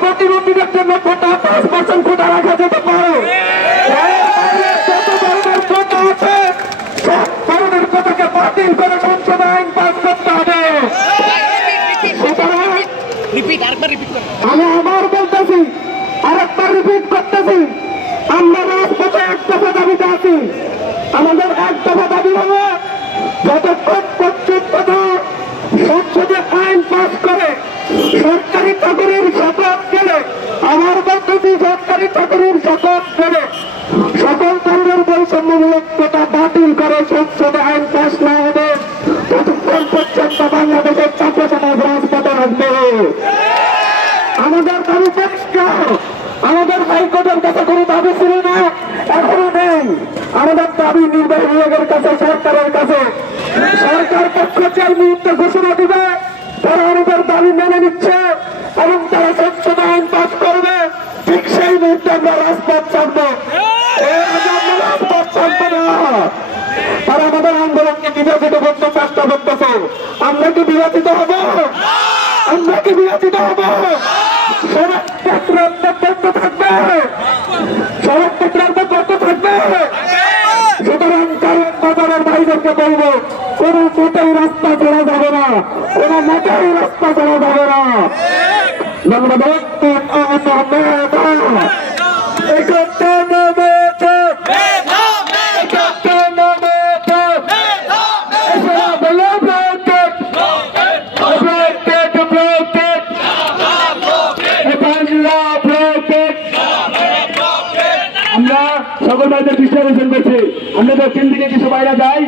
প্রতিবন্ধীদের জন্য কোটা 5% কোটা রাখা যেতে পারে। যত ধরনের কোটা আছে সব ধরনের কোটাকে বাতিল করে সংসদে আইন পাস করতে হবে। আমি আবার বলতেছি, আরেকবার রিপিট করতেছি, আমরা রাজপথে এক দফা দাবিতে আছি। আমাদের এক দফা দাবি হবে যতক্ষণ পর্যন্ত সংসদে আইন পাস করে সরকারি চাকরির শপথ গেলে, আমার বলতেছি সরকারি চাকরির শপথ গেলে সকল ধরনের বৈষম্যমূলক কোটা বাতিল করে সংসদে আইন পাস না হবে ততক্ষণ পর্যন্ত বাংলাদেশের ছাত্র সমাজ রাজপথে আসবে। আমাদের দাবি পরিষ্কার, আমাদের হাইকোর্টের কাছে কোনো দাবি ছিল না, এখনো নেই। আমাদের দাবি নির্বাহী বিভাগের কাছে, সরকারের কাছে। সরকার পক্ষ যে মুহূর্তে ঘোষণা দিবে তারা আমাদের দাবি মেনে নিচ্ছে এবং তারা সংসদে আইন পাস করবে, ঠিক সেই মুহূর্তে আমরা রাজপথ ছাড়বো। রাজপথ ছাড়বো না। তারা আমাদের আন্দোলনকে বিভাজিত করতে চেষ্টা করতেছে। আমরা কি বিভাজিত হব? আমরা কি বিভাজিত হব? সড়ক পত্রান্ত বন্ধ থাকবে, সড়ক পত্রান্ত বন্ধ থাকবে। সুতরাং কারণ বাজারের ভাইদেরকে বলবো, কোন মোটেই রাস্তা চলা যাবে না, কোন মোটেই রাস্তা চলা যাবে না। আমরা সকল ভাইদের দৃষ্টি আকর্ষণ করছি, আমরা দক্ষিণ দিকে কিছু বাইরে যাই।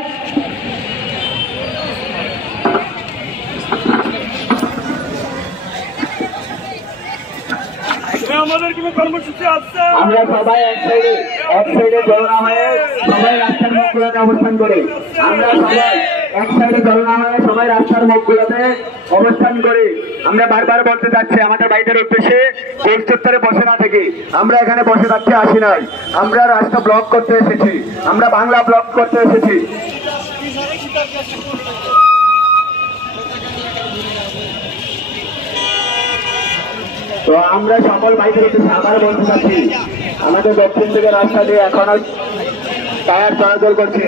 আমাদের কোনো কর্মসূচি আছে? আমরা সবাই এক সাইডে জড়ো হয়ে সবাই রাস্তার মুখগুলোতে অবস্থান করি। আমরা সবাই এক সাইডে জড়ো হয়ে সবাই রাস্তার মুখগুলোতে অবস্থান করি। আমরা বারবার বলতে চাচ্ছি আমাদের ভাইদের উদ্দেশ্যে, গোলচত্বরে বসে না থেকে আমরা এখানে বসে থাকতে আসি নাই। আমরা রাস্তা ব্লক করতে এসেছি, আমরা বাংলা ব্লক করতে এসেছি। তো আমরা সকল ভাইদের উদ্দেশ্যে আবার বলতে চাচ্ছি, আমাদের দক্ষিণ দিকে রাস্তা দিয়ে এখনো টায়ার চলাচল করছে।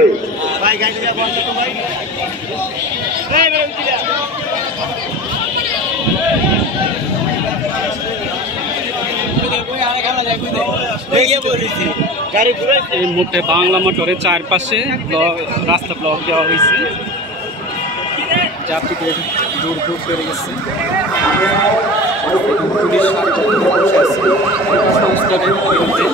এই মুহূর্তে বাংলা মোটরের চারপাশে রাস্তা ব্লক দেওয়া হয়েছে, যাত্রীদের দূর দূর বেড়ে গেছে। পুলিশ সংস্কারের বিরুদ্ধে